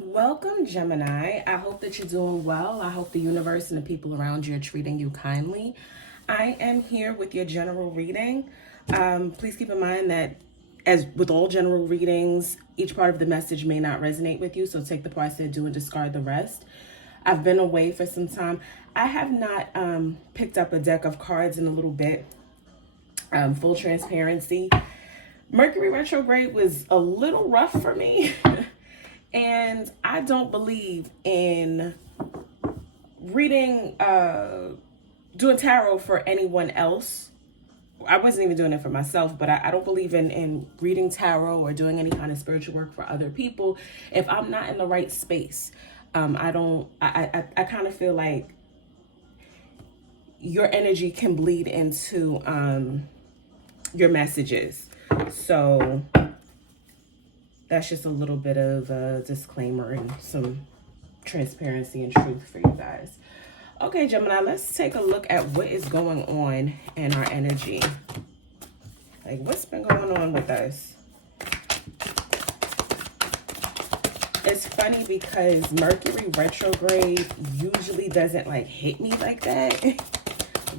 Welcome, Gemini. I hope that you're doing well. I hope the universe and the people around you are treating you kindly. I am here with your general reading. Please keep in mind that, as with all general readings, each part of the message may not resonate with you, so take the parts that do and discard the rest. I've been away for some time. I have not picked up a deck of cards in a little bit. Full transparency. Mercury retrograde was a little rough for me. And I don't believe in reading, doing tarot for anyone else. I wasn't even doing it for myself, but I don't believe in reading tarot or doing any kind of spiritual work for other people if I'm not in the right space. I kind of feel like your energy can bleed into your messages. So that's just a little bit of a disclaimer and some transparency and truth for you guys. Okay, Gemini, let's take a look at what is going on in our energy. Like, what's been going on with us? It's funny because Mercury retrograde usually doesn't like hit me like that.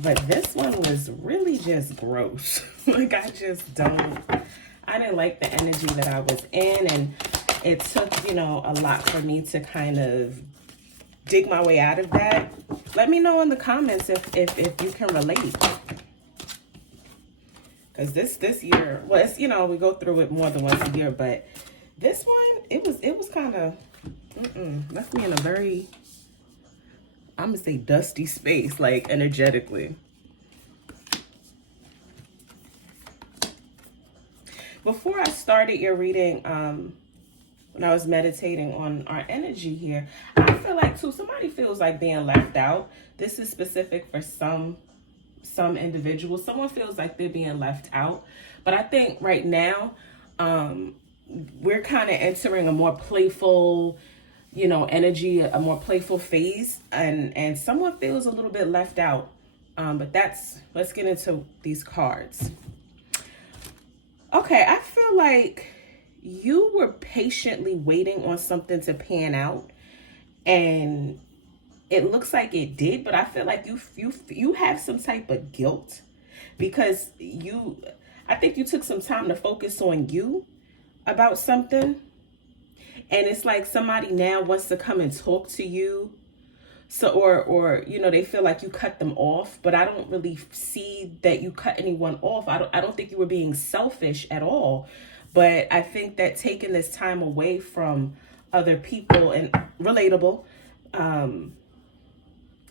But this one was really just gross. Like, I didn't like the energy that I was in, and it took, a lot for me to kind of dig my way out of that. Let me know in the comments if you can relate. Because this year, well, it's, we go through it more than once a year, but this one, it was kind of, left me in a very, I'm going to say dusty space, like energetically. Before I started your reading, when I was meditating on our energy here, I feel like too, somebody feels like being left out. This is specific for some individuals. Someone feels like they're being left out. But I think right now, we're kind of entering a more playful, energy, a more playful phase, and someone feels a little bit left out. But let's get into these cards. Okay, I feel like you were patiently waiting on something to pan out, and it looks like it did, but I feel like you have some type of guilt because I think you took some time to focus on you about something, and it's like somebody now wants to come and talk to you. So, or they feel like you cut them off, but I don't really see that you cut anyone off. I don't think you were being selfish at all, but I think that taking this time away from other people and relatable,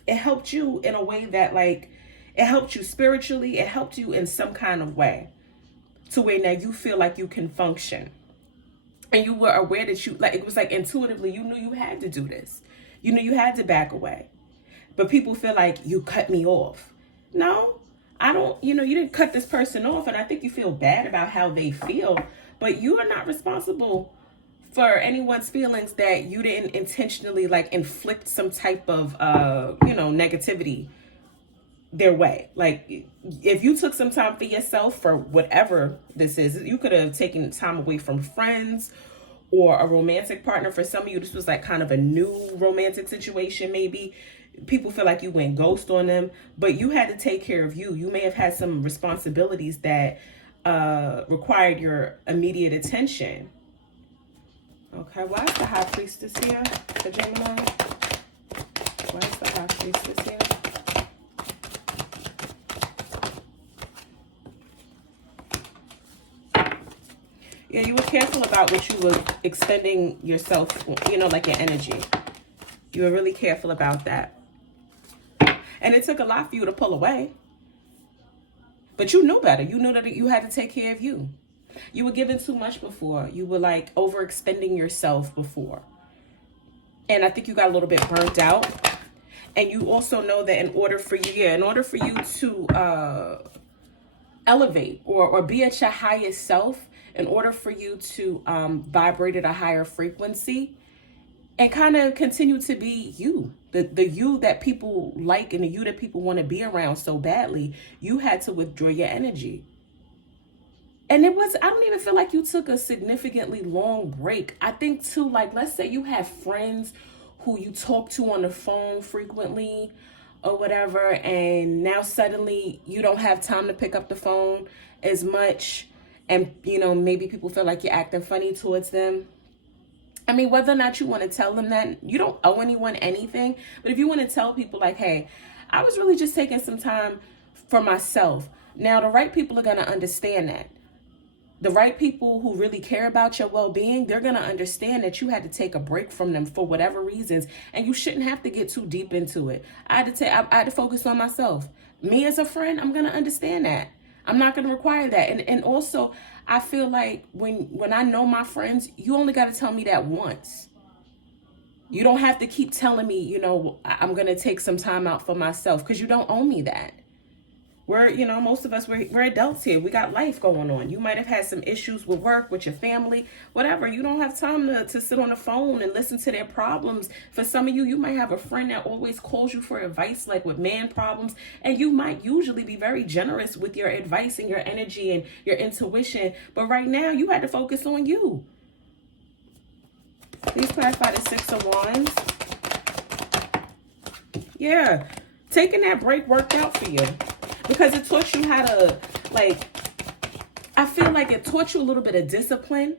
it helped you in a way that, like, it helped you spiritually. It helped you in some kind of way to where now you feel like you can function, and you were aware that it was like intuitively you knew you had to do this. You knew you had to back away. But people feel like you cut me off. No, I don't, you didn't cut this person off. And I think you feel bad about how they feel. But you are not responsible for anyone's feelings that you didn't intentionally like inflict some type of, negativity their way. Like, if you took some time for yourself for whatever this is, you could have taken time away from friends or a romantic partner. For some of you, this was like kind of a new romantic situation. Maybe people feel like you went ghost on them, but you had to take care of you. You may have had some responsibilities that required your immediate attention. Okay, why is the High Priestess here for Gemini? Why is the High Priestess here? Yeah, you were careful about what you were expending yourself, like your energy. You were really careful about that. And it took a lot for you to pull away. But you knew better. You knew that you had to take care of you. You were given too much before. You were like overextending yourself before. And I think you got a little bit burnt out. And you also know that in order for you to elevate or be at your highest self, in order for you to vibrate at a higher frequency and kind of continue to be you, the you that people like and the you that people want to be around so badly, you had to withdraw your energy. And it was, I don't even feel like you took a significantly long break. I think too, like, let's say you have friends who you talk to on the phone frequently or whatever, and now suddenly you don't have time to pick up the phone as much, and maybe people feel like you're acting funny towards them. I mean, whether or not you want to tell them that, you don't owe anyone anything, but if you want to tell people like, hey, I was really just taking some time for myself. Now, the right people are going to understand that. The right people who really care about your well-being, they're going to understand that you had to take a break from them for whatever reasons, and you shouldn't have to get too deep into it. I had to focus on myself. Me as a friend, I'm going to understand that. I'm not going to require that. And also, I feel like when I know my friends, you only got to tell me that once. You don't have to keep telling me, I'm going to take some time out for myself, because you don't owe me that. We're, most of us, we're adults here. We got life going on. You might have had some issues with work, with your family, whatever. You don't have time to sit on the phone and listen to their problems. For some of you, you might have a friend that always calls you for advice, like with man problems. And you might usually be very generous with your advice and your energy and your intuition. But right now, you had to focus on you. Please clarify the Six of Wands. Yeah, taking that break worked out for you. Because it taught you how to, I feel like it taught you a little bit of discipline.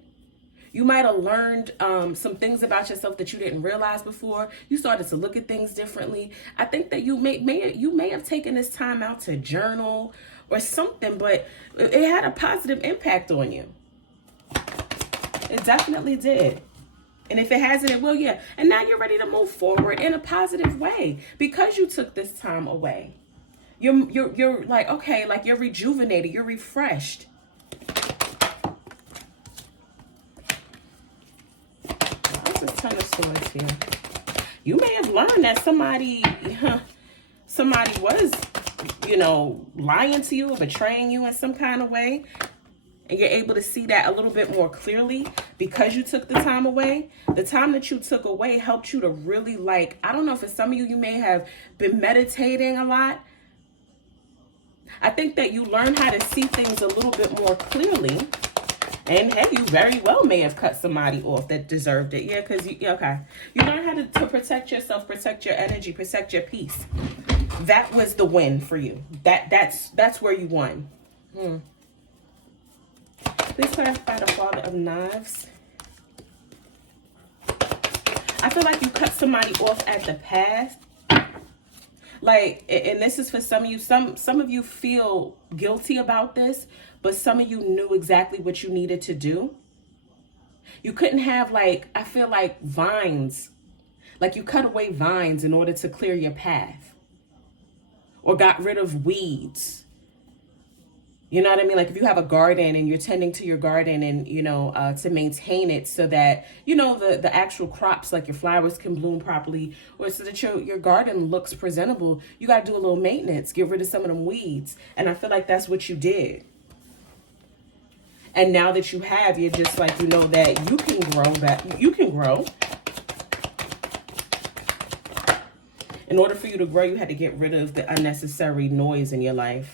You might have learned some things about yourself that you didn't realize before. You started to look at things differently. I think that you may have taken this time out to journal or something, but it had a positive impact on you. It definitely did. And if it hasn't, it will, yeah. And now you're ready to move forward in a positive way because you took this time away. You're like, okay, like you're rejuvenated, you're refreshed. What's this Ten of Swords here? You may have learned that somebody was, lying to you or betraying you in some kind of way. And you're able to see that a little bit more clearly because you took the time away. The time that you took away helped you to really, I don't know, for some of you, you may have been meditating a lot. I think that you learn how to see things a little bit more clearly. And hey, you very well may have cut somebody off that deserved it. Yeah, because you learn how to protect yourself, protect your energy, protect your peace. That was the win for you. That's where you won. Please clarify the Father of Knives. I feel like you cut somebody off at the past. And this is for some of you, some of you feel guilty about this, but some of you knew exactly what you needed to do. You couldn't have I feel like vines, like you cut away vines in order to clear your path or got rid of weeds. You know what I mean? Like if you have a garden and you're tending to your garden and, to maintain it so that, the actual crops, like your flowers can bloom properly or so that your garden looks presentable, you got to do a little maintenance, get rid of some of them weeds. And I feel like that's what you did. And now that you have, you're just that you can grow you can grow. In order for you to grow, you had to get rid of the unnecessary noise in your life.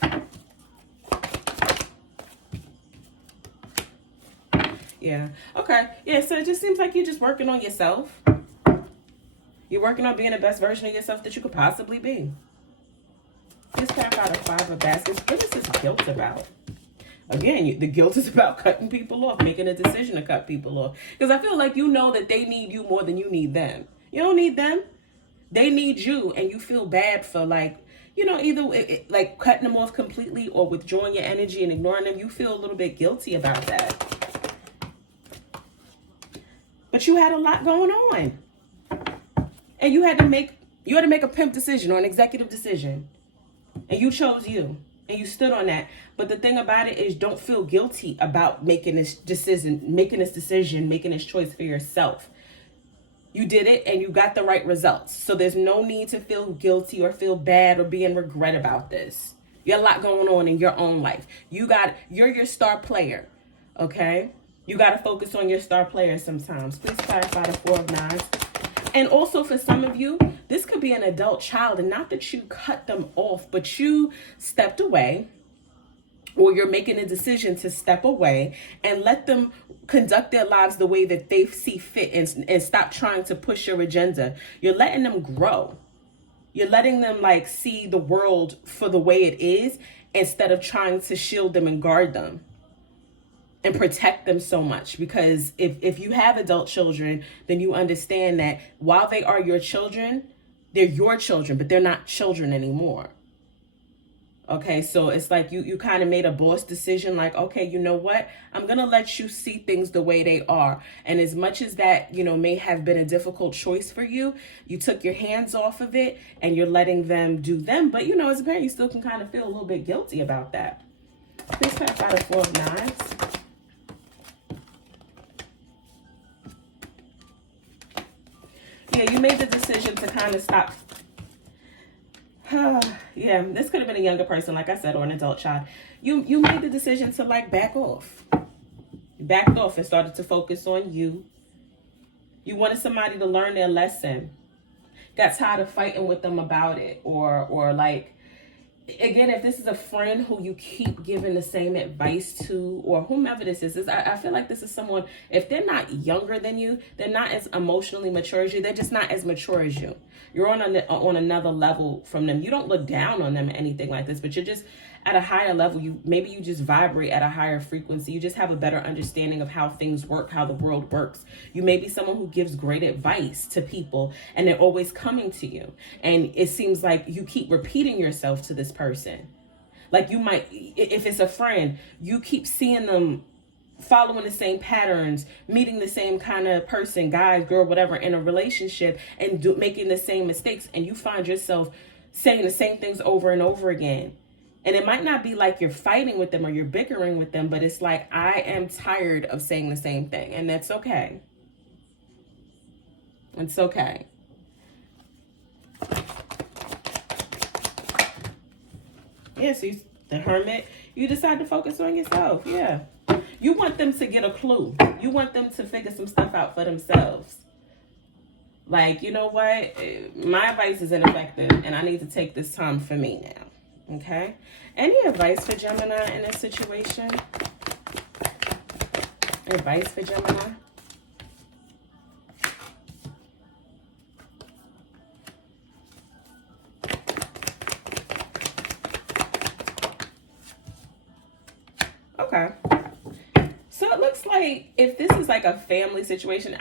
Yeah. Okay. Yeah. So it just seems like you're just working on yourself. You're working on being the best version of yourself that you could possibly be. Just clarify the Five of Baskets. What is this guilt about? Again, the guilt is about cutting people off, making a decision to cut people off. Because I feel like that they need you more than you need them. You don't need them. They need you, and you feel bad for either cutting them off completely or withdrawing your energy and ignoring them. You feel a little bit guilty about that. But you had a lot going on. And you had to make a pimp decision or an executive decision. And you chose you. And you stood on that. But the thing about it is don't feel guilty about making this decision, making this choice for yourself. You did it and you got the right results. So there's no need to feel guilty or feel bad or be in regret about this. You got a lot going on in your own life. You're your star player. Okay? You got to focus on your star player sometimes. Please clarify the Four of Knives. And also for some of you, this could be an adult child. And not that you cut them off, but you stepped away or you're making a decision to step away and let them conduct their lives the way that they see fit, and stop trying to push your agenda. You're letting them grow. You're letting them like see the world for the way it is, instead of trying to shield them and guard them and protect them so much. Because if you have adult children, then you understand that while they are your children, they're your children, but they're not children anymore. Okay, so it's like you kind of made a boss decision, like, okay, you know what? I'm going to let you see things the way they are. And as much as that, may have been a difficult choice for you, you took your hands off of it and you're letting them do them. But, as a parent, you still can kind of feel a little bit guilty about that. Please clarify the Four of Knives. Yeah, you made the decision to kind of stop. Yeah, this could have been a younger person, like I said, or an adult child. You made the decision to like back off. You backed off and started to focus on you. You wanted somebody to learn their lesson. Got tired of fighting with them about it, or like, again, if this is a friend who you keep giving the same advice to, or whomever this is, I feel like this is someone, if they're not younger than you, they're not as emotionally mature as you, they're just not as mature as you. You're on another level from them. You don't look down on them or anything like this, but you're just at a higher level. Maybe you just vibrate at a higher frequency. You just have a better understanding of how things work, how the world works. You may be someone who gives great advice to people, and they're always coming to you. And it seems like you keep repeating yourself to this person. Like you might, if it's a friend, you keep seeing them following the same patterns, meeting the same kind of person, guy, girl, whatever, in a relationship, and making the same mistakes. And you find yourself saying the same things over and over again. And it might not be like you're fighting with them or you're bickering with them, but it's like, I am tired of saying the same thing. And that's okay. It's okay. Yeah, so the Hermit, you decide to focus on yourself. Yeah. You want them to get a clue. You want them to figure some stuff out for themselves. Like, you know what? My advice is ineffective, and I need to take this time for me now. Okay? Any advice for Gemini in this situation? Advice for Gemini? Okay. So it looks like if this is like a family situation,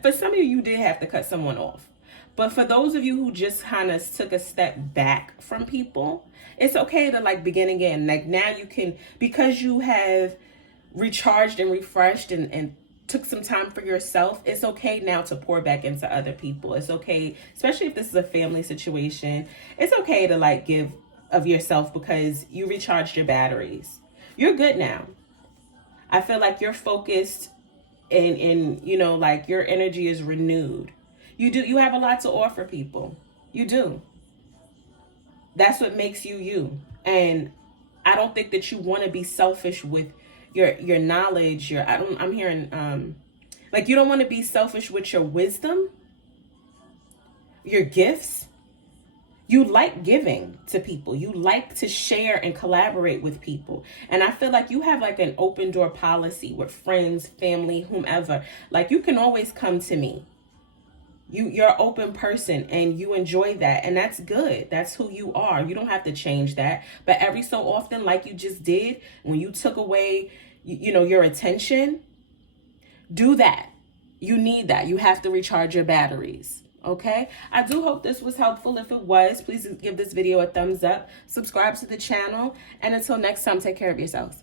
for some of you, you did have to cut someone off. But for those of you who just kind of took a step back from people, it's okay to like begin again. Like now you can, because you have recharged and refreshed and took some time for yourself, it's okay now to pour back into other people. It's okay, especially if this is a family situation, it's okay to like give of yourself because you recharged your batteries. You're good now. I feel like you're focused and like your energy is renewed. You have a lot to offer people. You do. That's what makes you you. And I don't think that you want to be selfish with your knowledge. I'm hearing like you don't want to be selfish with your wisdom, your gifts. You like giving to people. You like to share and collaborate with people. And I feel like you have like an open door policy with friends, family, whomever. Like you can always come to me. You're an open person and you enjoy that. And that's good. That's who you are. You don't have to change that. But every so often, like you just did, when you took away, your attention, do that. You need that. You have to recharge your batteries. Okay, I do hope this was helpful. If it was, please give this video a thumbs up, subscribe to the channel, and until next time, take care of yourselves.